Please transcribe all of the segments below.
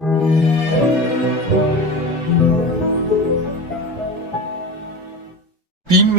Thank you.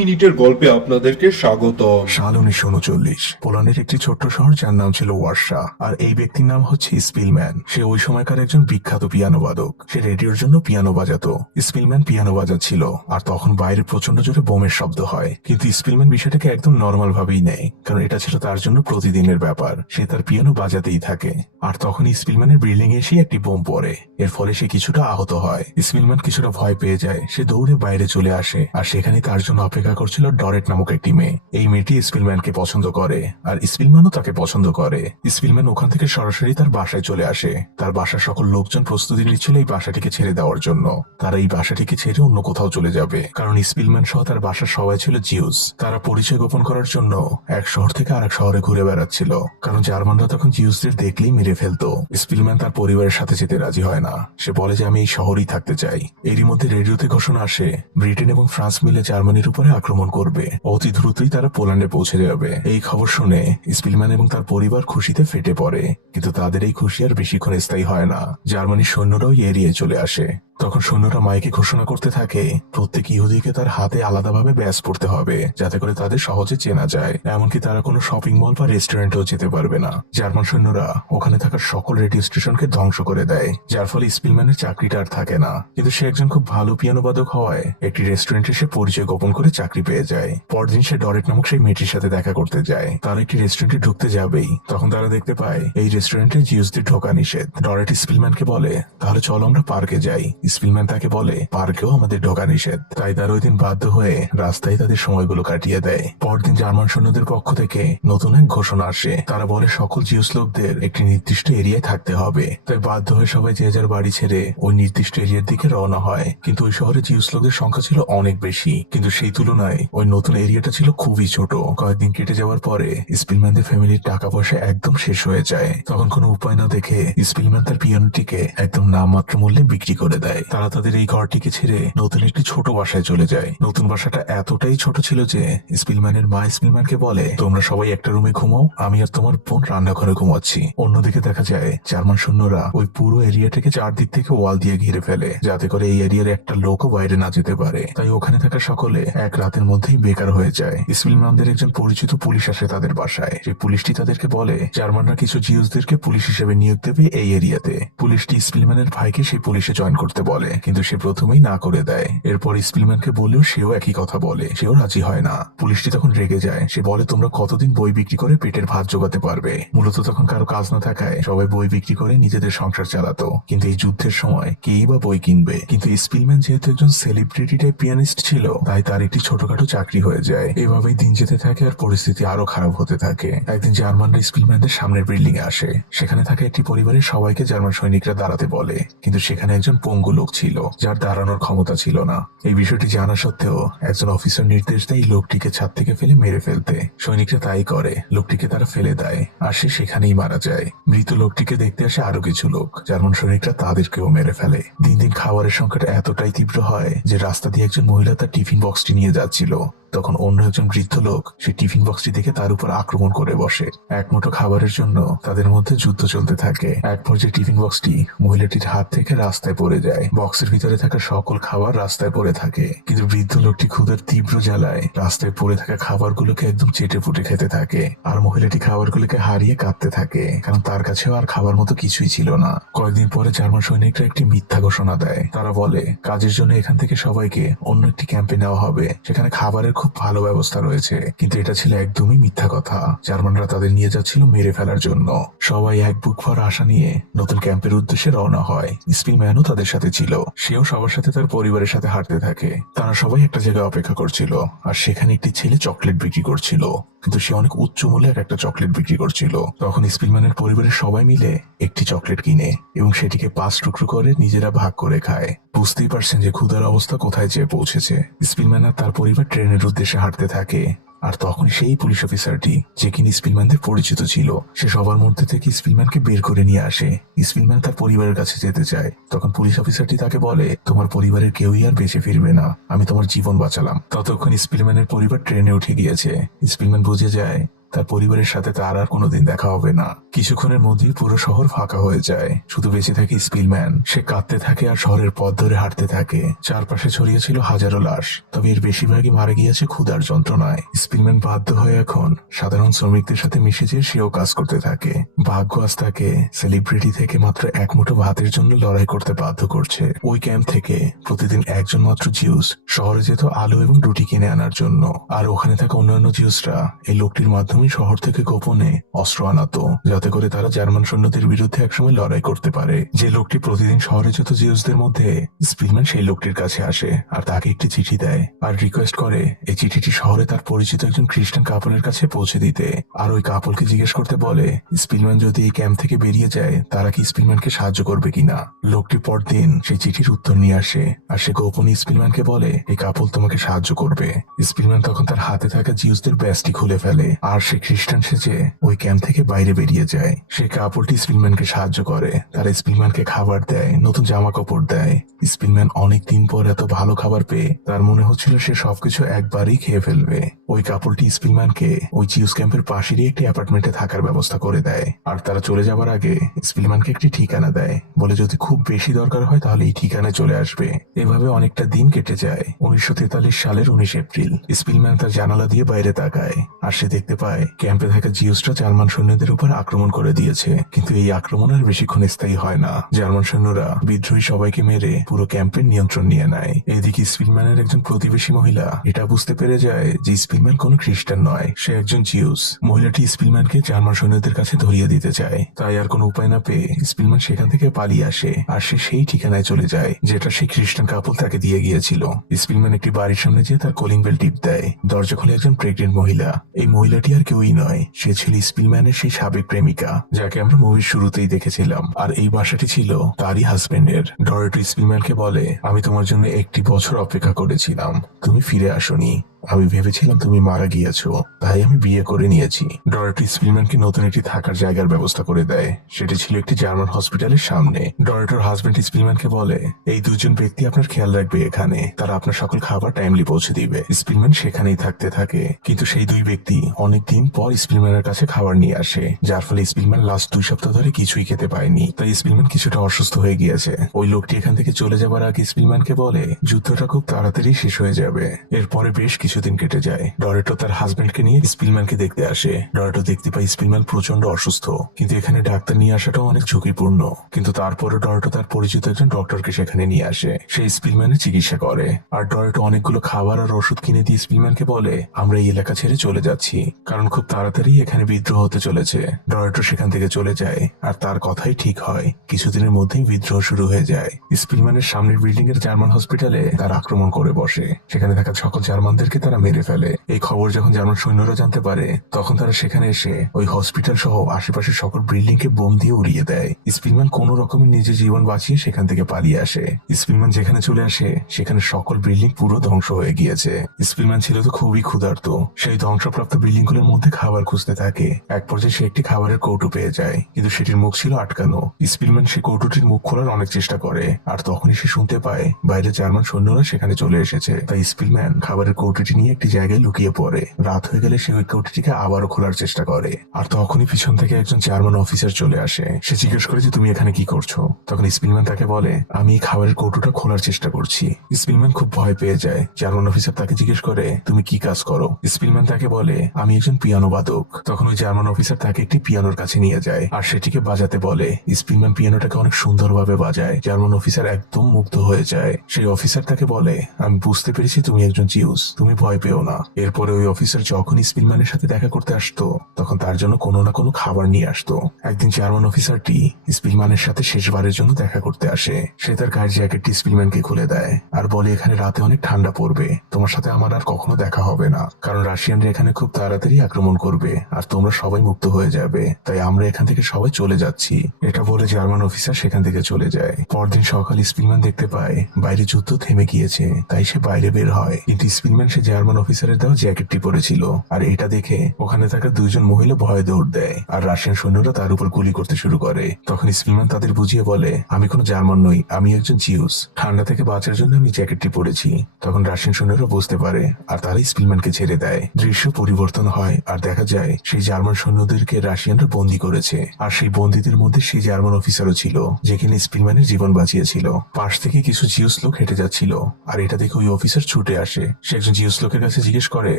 মিনিটের গল্পে আপনাদেরকে স্বাগত সাল উনিশশো উনচল্লিশ পোল্যান্ডের একটি ছোট্ট শহর যার নাম ছিল ওয়ার্সা আর এই ব্যক্তির নাম হচ্ছে স্পিলম্যান। সে ওই সময়কার একজন বিখ্যাত পিয়ানো বাদক। সে রেডিওর জন্য পিয়ানো বাজাতো। স্পিলম্যান পিয়ানো বাজাচ্ছিল আর তখন বাইরে প্রচণ্ড জোরে বোমের শব্দ হয়। কিন্তু স্পিলম্যান বিষয়টাকে একদম নর্মাল ভাবেই নেয়, কারণ এটা ছিল তার জন্য প্রতিদিনের ব্যাপার। সে তার পিয়ানো বাজাতেই থাকে। আর তখন স্পিলম্যানের বিল্ডিং এ এসে একটি বোম পড়ে। এর ফলে সে কিছুটা আহত হয়। স্পিলম্যান কিছুটা ভয় পেয়ে যায়। সে দৌড়ে বাইরে চলে আসে, আর সেখানে তার জন্য অপেক্ষা করছিল ডরেট নামক একটি মেয়ে। এই মেয়েটি স্পিলম্যানকে পছন্দ করে, আর স্পিলম্যানও তাকে পছন্দ করে। স্পিলম্যান ওখান থেকে সরাসরি তার বাসায় চলে আসে। তার বাসার সকল লোকজন প্রস্তুতি নিচ্ছিল এই বাসাটিকে ছেড়ে দেওয়ার জন্য। তারা এই বাসাটিকে ছেড়ে অন্য কোথাও চলে যাবে। কারণ স্পিলম্যান সহ তার বাসার সবাই ছিল জিউস। তারা পরিচয় গোপন করার জন্য এক শহর থেকে আরেক শহরে ঘুরে বেড়াচ্ছিল। কারণ জার্মানরা তখন জিউসদের দেখলেই মেরে ফেলতো। স্পিলম্যান তার পরিবারের সাথে যেতে রাজি হয় না। সে বলে যে, আমি এই শহরেই থাকতে চাই। এরই মধ্যে রেডিওতে ঘোষণা আসে, ব্রিটেন এবং ফ্রান্স মিলে জার্মানির উপরে আক্রমণ করবে। অতি দ্রুতই তারা পোল্যান্ডে পৌঁছে যাবে। এই খবর শুনে স্পিলম্যান এবং তার পরিবার খুশিতে ফেটে পড়ে। কিন্তু তাদের এই খুশি আর বেশিক্ষণ স্থায়ী হয় না। জার্মানির সৈন্যরাও এড়িয়ে চলে আসে। তখন সৈন্যরা মাইকে ঘোষণা করতে থাকে, প্রত্যেক ইহুদিকে তার হাতে আলাদাভাবে ব্যাস পড়তে হবে, যাতে করে তাদের সহজে চেনা যায়। এমনকি তারা কোনো শপিং মল বা রেস্টুরেন্টেও যেতে পারবে না। জার্মান সৈন্যরা ওখানে থাকা সকল রেডিও স্টেশনকে ধ্বংস করে দেয়, যার ফলে স্পিলম্যানের চাকরিটা আর থাকে না। কিন্তু সে একজন খুব ভালো পিয়ানো বাদক হওয়ায় একটি রেস্টুরেন্টে সে পরিচয় গোপন করে চাকরি পেয়ে যায়। পরদিন সে ডরেট নামক সেই মেয়েটির সাথে দেখা করতে যায়। তারা একটি রেস্টুরেন্টে ঢুকতে যাবেই। তখন তারা দেখতে পায়, এই রেস্টুরেন্টে জিউসদের ঢোকা নিষেধ। ডরেট স্পিলম্যানকে বলে, তাহলে চলো আমরা পার্কে যাই। স্পিলম্যান তাকে বলে, পার্কেও আমাদের ঢোকা নিষেধ। তাই তার ওই দিন বাধ্য হয়ে রাস্তায় তাদের সময়গুলো কাটিয়ে দেয়। পরদিন জার্মান সৈন্যদের পক্ষ থেকে নতুন এক ঘোষণা আসে। তারা বলে, সকল জিউস লোকদের একটি নির্দিষ্ট এরিয়ায় থাকতে হবে। তাই বাধ্য হয়ে সবাই যে যার বাড়ি ছেড়ে ওই নির্দিষ্ট এরিয়ার দিকে রওনা হয়। কিন্তু ওই শহরে জিউস লোকদের সংখ্যা ছিল অনেক বেশি। কিন্তু সেই তুলনায় ওই নতুন এরিয়াটা ছিল খুবই ছোট। কয়েকদিন কেটে যাওয়ার পরে স্পিলম্যানদের ফ্যামিলির টাকা পয়সা একদম শেষ হয়ে যায়। তখন কোনো উপায় না দেখে স্পিলম্যান তার পিয়ানোটিকে একদম নামমাত্র মূল্যে বিক্রি করে দেয়। তারা তাদের এই ঘরটিকে ছেড়ে নতুন একটি ছোট বাসায় চলে যায়। নতুন বাসাটা এতটাই ছোট ছিল যে স্পিলম্যানের মা স্পিলম্যানকে বলে, তোমরা সবাই একটা রুমে ঘুমাও, আমি আর তোমার বোন রান্নাঘরে ঘুমাচ্ছি। অন্যদিকে দেখা যায় জার্মান সৈন্যরা ওই পুরো এরিয়াটাকে চারদিক থেকে ওয়াল দিয়ে ঘিরে ফেলে, যাতে করে এই এরিয়ার একটা লোকও বাইরে না যেতে পারে। তাই ওখানে থাকা সকলে এক রাতের মধ্যেই বেকার হয়ে যায়। স্পিলম্যানদের একজন পরিচিত পুলিশ আসে তাদের বাসায়। সেই পুলিশটি তাদেরকে বলে, জার্মানরা কিছু জিউসদেরকে পুলিশ হিসেবে নিয়োগ দেবে এই এরিয়াতে। পুলিশটি স্পিলম্যানের ভাইকে সেই পুলিশে জয়েন করতে বলে, কিন্তু সে প্রথমেই না করে দেয়। এরপর স্পিলম্যানকে বললেও সেও একই কথা বলে, সেও রাজি হয় না। পুলিশটি তখন রেগে যায়। সে বলে, তোমরা কতদিন বই বিক্রি করে পেটের ভাত জোগাতে পারবে? মূলত তখন কারও কাজ না থাকায় সবাই বই বিক্রি করে নিজেদের সংসার চালাতো। কিন্তু এই যুদ্ধের সময় কেই বা বই কিনবে? কিন্তু স্পিলম্যান যেহেতু একজন সেলিব্রিটি টাইপ পিয়ানিস্ট ছিল, তাই তার একটি ছোটখাটো চাকরি হয়ে যায়। এভাবেই দিন যেতে থাকে আর পরিস্থিতি আরও খারাপ হতে থাকে। একদিন জার্মানরা স্পিলম্যানদের সামনের বিল্ডিং এ আসে। সেখানে থাকা একটি পরিবারের সবাইকে জার্মান সৈনিকরা দাঁড়াতে বলে। কিন্তু সেখানে একজন পঙ্গু লোক ছিল, যার দাঁড়ানোর ক্ষমতা ছিল না। এই বিষয়টি জানা সত্ত্বেও একজন অফিসার নির্দেশ দেয় লোকটিকে ছাদ থেকে ফেলে মেরে ফেলতে। সৈনিকরা তাই করে, লোকটিকে তারা ফেলে দেয়, আর সে সেখানেই মারা যায়। মৃত লোকটিকে দেখতে আসে আরও কিছু লোক। জার্মান সৈনিকরা তাদেরকেও মেরে ফেলে। দিন দিন খাবারের সংকট এতটাই তীব্র হয় যে রাস্তা দিয়ে একজন মহিলা তার টিফিন বক্সটি নিয়ে যাচ্ছিল। তখন অন্য একজন বৃদ্ধ লোক সেই টিফিন বক্সটি দেখে তার উপর আক্রমণ করে বসে। এক মুঠো খাবারের জন্য তাদের মধ্যে যুদ্ধ চলতে থাকে। এক পর্যায়ে টিফিন বক্সটি মহিলাটির হাত থেকে রাস্তায় পড়ে যায়। বক্সের ভিতরে থাকা সকল খাবার রাস্তায় পড়ে থাকে। কিন্তু বৃদ্ধ লোকটি ক্ষুদের তীব্র জ্বালায়। রাস্তায় পড়ে থাকা খাবারগুলোকে একদম চেটে পুটে খেতে থাকে। আর মহিলাটি খাবারগুলোকে হারিয়ে কাঁদতে থাকে। কারণ তার কাছেও আর খাবার মতো কিছুই ছিল না। কয়েকদিন পরে জার্মান সৈনিকরা একটি মিথ্যা ঘোষণা দেয়। তারা বলে, কাজের জন্য এখান থেকে সবাইকে অন্য একটি ক্যাম্পে নেওয়া হবে। সেখানে খাবারের খুব ভালো ব্যবস্থা রয়েছে, কিন্তু এটা ছিল একদমই মিথ্যা কথা। জার্মানরা তাদের নিয়ে যাচ্ছিল মেরে ফেলার জন্য। সবাই এক বুক ভর আশা নিয়ে নতুন ক্যাম্পের উদ্দেশ্যে রওনা হয়। স্পিলম্যানও তাদের সাথে ছিল। সেও সবার সাথে তার পরিবারের সাথে হাঁটতে থাকে। তারা সবাই একটা জায়গায় অপেক্ষা করছিল, আর সেখানে একটি ছেলে চকলেট বিক্রি করছিল। কিন্তু সে অনেক উচ্চ মূল্যের একটা চকলেট বিক্রি করছিল। তখন স্পিলম্যানের পরিবারের সবাই মিলে একটি চকলেট কিনে এবং সেটিকে পাঁচ টুকরো করে নিজেরা ভাগ করে খায়। বুঝতেই পারছেন যে ক্ষুধার অবস্থা কোথায় যেয়ে পৌঁছেছে। স্পিলম্যান আর তার পরিবার ট্রেনের উদ্দেশ্যে হাঁটতে থাকে। আর তখন সেই পুলিশ অফিসারটি, যে কিনা স্পিলম্যানদের পরিচিত ছিল, সে সবার মধ্যে থেকে স্পিলম্যানকে বের করে নিয়ে আসে। স্পিলম্যান তার পরিবারের কাছে যেতে চায়। তখন পুলিশ অফিসারটি তাকে বলে, তোমার পরিবারের কেউই আর বেঁচে ফিরবে না। আমি তোমার জীবন বাঁচালাম। ততক্ষণ স্পিলম্যানের পরিবার ট্রেনে উঠে গিয়েছে। স্পিলম্যান বুঝে যায় তার পরিবারের সাথে তার আর কোনোদিন দেখা হবে না। কিছুক্ষণের মধ্যেই পুরো শহর ফাঁকা হয়ে যায়। শুধু বেঁচে থাকে স্পিলম্যান। সে কাঁদতে থাকে আর শহরের পথ ধরে হাঁটতে থাকে। চারপাশে ছড়িয়েছিল হাজারো লাশ। তবে এর বেশিরভাগই মারা গিয়েছে ক্ষুধার যন্ত্রণায়। স্পিলম্যান বাধ্য হয়ে এখন সাধারণ শ্রমিকদের সাথে মিশে যেয়ে সেও কাজ করতে থাকে। ভাগ্য আজ তাকে সেলিব্রিটি থেকে মাত্র এক মুঠো ভাতের জন্য লড়াই করতে বাধ্য করছে। ওই ক্যাম্প থেকে প্রতিদিন একজন মাত্র জিউস শহরে যেত আলো এবং রুটি কিনে আনার জন্য। আর ওখানে থাকা অন্যান্য জিউসরা এই লোকটির মাধ্যমে শহর থেকে গোপনে অস্ত্র আনাতো, যাতে করে তারা জার্মান সৈন্যদের বিরুদ্ধে একসময় লড়াই করতে পারে। যে লোকটি প্রতিদিন শহরে যেত জিউসদের মধ্যে স্পিলম্যান সেই লোকটির কাছে আসে আর তাকে একটি চিঠি দেয় আর রিকোয়েস্ট করে এই চিঠিটি শহরে তার পরিচিত একজন খ্রিস্টান কাপলের কাছে পৌঁছে দিতে। আর ওই কাপলকে জিজ্ঞেস করতে বলে স্পিলম্যান যদি এই ক্যাম্প থেকে বেরিয়ে যায়, তারা কি স্পিলম্যানকে সাহায্য করবে কিনা? লোকটি পরদিন সেই চিঠির উত্তর নিয়ে আসে আর সে গোপনে স্পিলম্যানকে বলে, এই কাপল তোমাকে সাহায্য করবে। স্পিলম্যান তখন তার হাতে থাকা জিউসদের ব্যাসটি খুলে ফেলে আর সে খ্রিস্টান সেজে ওই ক্যাম্প থেকে বাইরে বেরিয়ে যায়। সে কাপড়টি স্পিলম্যানকে সাহায্য করে। তারা স্পিলম্যানকে খাবার দেয়, নতুন জামা কাপড় দেয়। স্পিলম্যান অনেক দিন পর এত ভালো খাবার পেয়ে, তার মনে হচ্ছিল সে সবকিছু একবারই খেয়ে ফেলবে। ওই কাপড়টি স্পিলম্যানকে ওই জিউস ক্যাম্পের পাশেরই একটি অ্যাপার্টমেন্টে থাকার ব্যবস্থা করে দেয়। আর তারা চলে যাবার আগে স্পিলম্যানকে একটি ঠিকানা দেয়। বলে যদি খুব বেশি দরকার হয় তাহলে এই ঠিকানায় চলে আসবে। এভাবে অনেকটা দিন কেটে যায়। উনিশশো তেতাল্লিশ সালের উনিশ এপ্রিল, স্পিলম্যান তার জানালা দিয়ে বাইরে তাকায়। আর সে দেখতে পায়, ক্যাম্পে থাকা জিউসরা জার্মান সৈন্যদের উপর আক্রমণ করে দিয়েছে। কিন্তু এই আক্রমণ আর বেশিক্ষণ স্থায়ী হয় না। জার্মান সৈন্যরা বিদ্রোহী সবাইকে মেরে পুরো ক্যাম্পের নিয়ন্ত্রণ নিয়ে নেয়। এদিকে স্পিলম্যানের একজন প্রতিবেশী মহিলা এটা বুঝতে পেরে যায় যে স্পিলম্যান কোনো খ্রিস্টান নয়, সে একজন জিউস। মহিলাটি স্পিলম্যানকে জার্মান সৈন্যদের কাছে ধরিয়ে দিতে চায়। তাই আর কোনো উপায় না পেয়ে স্পিলম্যান সেখান থেকে পালিয়ে আসে, আর সে সেই ঠিকানায় চলে যায়, যেটা সেই খ্রিস্টান কাপল তাকে দিয়ে গিয়েছিল। স্পিলম্যান একটি বাড়ির সামনে যেয়ে তার কলিং বেল টিপ দেয়। দরজা খুলে একজন প্রেগনেন্ট মহিলা। এই মহিলাটি আর কেউই নয়, সে ছিল স্পিলম্যানের সেই সাবেক প্রেমিকা, যাকে আমরা মুভির শুরুতেই দেখেছিলাম। আর এই বাসাটি ছিল তারই হাজবেন্ডের ডরেটো স্পিলম্যানকে বলে, আমি তোমার জন্য একটি বছর অপেক্ষা করেছিলাম। তুমি ফিরে আসোনি। আমি ভেবেছিলাম তুমি মারা গিয়েছো, তাই আমি বিয়ে করে নিয়েছি। ডরেটো স্পিলম্যানকে নতুন একটি থাকার জায়গার ব্যবস্থা করে দেয়। সেটি ছিল একটি জার্মান হসপিটালের সামনে। ডরেটোর হাজবেন্ড স্পিলম্যানকে বলে, এই দুজন ব্যক্তি আপনার খেয়াল রাখবে এখানে। তারা আপনার সকল খাবার টাইমলি পৌঁছে দিবে স্পিলম্যান সেখানেই থাকতে থাকে। কিন্তু সেই দুই ব্যক্তি অনেকদিন পর স্পিলম্যানের কাছে খাবার নিয়ে আসে। যার ফলে স্পিলম্যান লাস্ট দুই সপ্তাহ ধরে কিছুই খেতে পায়নি। তাই স্পিলম্যান কিছুটা অসুস্থ হয়ে গিয়েছে। ওই লোকটি এখান থেকে চলে যাবার আগে স্পিলম্যানকে বলে, যুদ্ধটা খুব তাড়াতাড়ি শেষ হয়ে যাবে। এরপরে বেশ কিছুদিন কেটে যায়। ডরেটো তার হাজবেন্ডকে নিয়ে স্পিলম্যানকে দেখতে আসে। ডরেটো দেখতে পায় স্পিলম্যান প্রচণ্ড অসুস্থ। কিন্তু এখানে ডাক্তার নিয়ে আসাটাও অনেক ঝুঁকিপূর্ণ। কিন্তু তারপরে ডরেটো তার পরিচিত একজন ডক্টরকে সেখানে নিয়ে আসে। সে স্পিলম্যানের চিকিৎসা করে। আর ডরেটো অনেকগুলো খাবার আর ওষুধ কিনে দিয়ে স্পিলম্যানকে বলে, আমরা এই এলাকা ছেড়ে চলে যাচ্ছি। কারণ খুব তাড়াতাড়ি এখানে বিদ্রোহ হতে চলেছে। ডরেটো সেখান থেকে চলে যায়। আর তার কথাই ঠিক হয়। কিছুদিনের মধ্যেই বিদ্রোহ শুরু হয়ে যায়। স্পিলম্যানের সামনের বিল্ডিং এর জার্মান হসপিটালে তার আক্রমণ করে বসে। সেখানে থাকা সকল জার্মানদেরকে তারা মেরে ফেলে। এই খবর যখন জার্মান সৈন্যরা জানতে পারে, তখন তারা সেখানে এসে ওই হসপিটাল সহ আশেপাশের সকল বিল্ডিং কে বোম দিয়ে উড়িয়ে দেয়। স্পিলম্যান কোন রকমের নিজের জীবন বাঁচিয়ে সেখান থেকে পালিয়ে আসে। স্পিলম্যান যেখানে চলে আসে, সেখানে সকল বিল্ডিং পুরো ধ্বংস হয়ে গিয়েছে। স্পিলম্যান ছিল তো খুবই ক্ষুধার্ত। সেই ধ্বংসপ্রাপ্ত বিল্ডিংগুলোর মধ্যে খাবার খুঁজতে থাকে। এক পর্যায়ে সে একটি খাবারের কৌটো পেয়ে যায়, কিন্তু সেটির মুখ ছিল আটকানো। স্পিলম্যান সেই কৌটোটির মুখ খোলার অনেক চেষ্টা করে, আর তখনই সে শুনতে পায় বাইরে জার্মান সৈন্যরা সেখানে চলে এসেছে। তাই স্পিলম্যান খাবারের কৌটোটি নিয়ে একটি জায়গায় লুকিয়ে পড়ে। রাত হয়ে গেলে সে ওই কৌটোটিকে আবারও খোলার চেষ্টা করে। আর তখনই পিছন থেকে একজন জার্মান অফিসার চলে আসে। সে জিজ্ঞেস করে যে, তুমি এখানে কি করছ? তখন স্পিলম্যান তাকে বলে, আমি এই খাবারের কৌটোটা খোলার চেষ্টা করছি। স্পিলম্যান খুব ভয় পেয়ে যায়। জার্মান অফিসার তাকে জিজ্ঞেস করে, তুমি কি কাজ করো? স্পিলম্যান তাকে বলে, আমি একজন পিয়ানো বাদক। তখন ওই জার্মান অফিসার তাকে একটি পিয়ানোর কাছে নিয়ে যায় আর সেটিকে বাজাতে বলে। স্পিলম্যান পিয়ানোটাকে অনেক সুন্দরভাবে বাজায়। জার্মান অফিসার একদম মুগ্ধ হয়ে যায়। সেই অফিসার তাকে বলে, আমি বুঝতে পেরেছি তুমি একজন জিউস। তুমি ভয় পেও না। এরপরে ওই অফিসার যখন স্পিলম্যানের সাথে দেখা করতে আসতো, তখন তার জন্য কোনো না কোনো খাবার নিয়ে আসতো। একদিন জার্মান অফিসারটি স্পিলম্যানের সাথে শেষবারের জন্য দেখা করতে আসে। সে তার গায়ের জ্যাকেটটি স্পিলম্যানকে খুলে দেয় আর বলে, এখানে রাতে অনেক ঠান্ডা পড়বে। তোমার সাথে আমার আর কখনো দেখা হবে না। কারণ রাশিয়ানরা এখানে খুব তাড়াতাড়ি আক্রমণ করবে আর তোমরা সবাই মুক্ত হয়ে যাবে। তাই আমরা এখান থেকে সবাই চলে যাচ্ছি। এটা বলে জার্মান অফিসার সেখান থেকে চলে যায়। পরদিন সকালে স্পিলম্যান দেখতে পায়, বাইরে যুদ্ধ থেমে গিয়েছে। তাই সে বাইরে বের হয়। কিন্তু স্পিলম্যান সে জার্মান অফিসারের দেওয়া জ্যাকেটটি পরেছিল, আর এটা দেখে ওখানে থাকা দুইজন মহিলা ভয়ে দৌড় দেয়, আর রাশিয়ান সৈন্যরা তার উপর গুলি করতে শুরু করে। তখন স্পিলম্যান তাদের বুঝিয়ে বলে, আমি কোনো জার্মান নই, আমি একজন জিউস। ঠান্ডা থেকে বাঁচার জন্য আমি জ্যাকেটটি পরেছি। তখন রাশিয়ান সৈন্যরা বুঝতে পারে, আর তারা স্পিলম্যানকে ছেড়ে দেয়। দৃশ্য পরিবর্তন হয়, আর দেখা যায় সেই জার্মান সৈন্যদেরকে রাশিয়ানরা বন্দি করেছে, আর সেই বন্দীদের মধ্যে সেই জার্মান অফিসারও ছিল যেখানে স্পিলম্যানের জীবন বাঁচিয়েছিল। পাশ থেকে কিছু জিউস লোক হেঁটে যাচ্ছিল, আর এটা দেখে ওই অফিসার ছুটে আসে। সে একজন জিউস লোকের কাছে জিজ্ঞেস করে,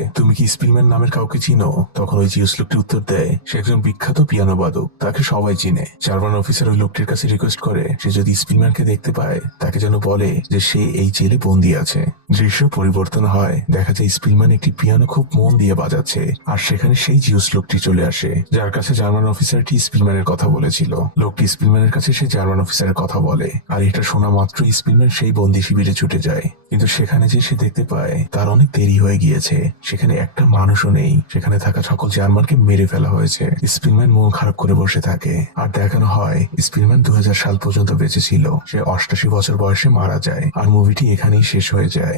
তুমি কি স্পিলম্যান নামের কাউকে চিনো? তখন ওই জিউস লোকটি উত্তর দেয়, সে একজন বিখ্যাত পিয়ানো বাদক, তাকে সবাই চিনে। জার্মান অফিসার ওই লোকটির কাছে রিকোয়েস্ট করে, সে যদি স্পিলম্যানকে দেখতে পায়, তাকে যেন বলে যে সে এই জেলে বন্দি আছে। দৃশ্য পরিবর্তন হয়, দেখা যায় স্পিলম্যান একটি পিয়ানো খুব মন দিয়ে বাজাচ্ছে, আর সেখানে সেই জিউস লোকটি চলে আসে, যার কাছে জার্মান অফিসারটি স্পিলম্যানের কথা বলেছিল। লোকটি স্পিলম্যানের কাছে সে জার্মান অফিসারের কথা বলে, আর এটা শোনা মাত্র স্পিলম্যান সেই বন্দি শিবিরে ছুটে যায়। কিন্তু সেখানে যে সে দেখতে পায়, তার অনেক দেরি হয়ে গিয়েছে। সেখানে একটা মানুষও নেই। সেখানে থাকা সকল জার্মানকে মেরে ফেলা হয়েছে। স্পিলম্যান মন খারাপ করে বসে থাকে। আর দেখানো হয় স্পিলম্যান দু সাল পর্যন্ত বেঁচে ছিল। সে অষ্টাশি বছর বয়সে মারা যায়। আর মুভিটি এখানেই শেষ হয়ে যায়।